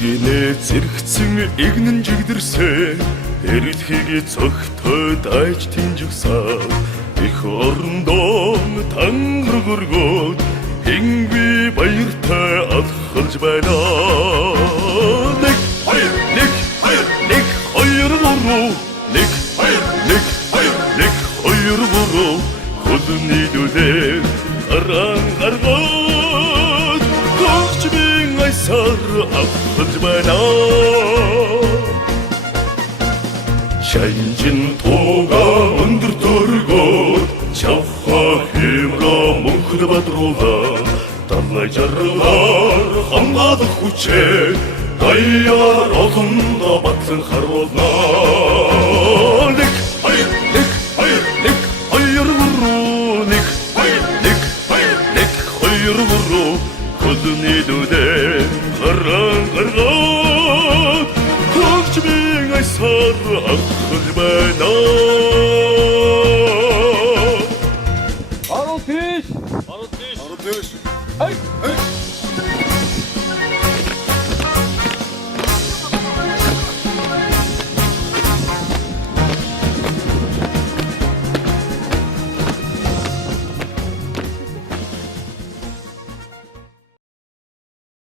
Гинэ зэрэгцэн игнэн жигдэрсэн эрэлхийг цогтод айж тэнжигсаа их орондоо тангөргөргөөд хинби баяртай алхалж байна. Нэг хоёр нэг хоёр нэг хоёр гурав нэг хоёр нэг хоёр нэг хоёр гурав хөлний дүлээр гаран гаргаад төгчмийн айсаар алхалж байна. Шанжин туга өндөр төргөөд чавха хэмрэ мөнхөд бадрууга далай жаргаар хамгаалах хүчээр даяар олондоо батлан харуулна. Нэг хоёр нэг хоёр нэг хоёр гурав нэг хоёр нэг хоёр нэг хоёр гурав хөлний дүлээр гаран гаргаад төгчмийн айсаар алхалж байна.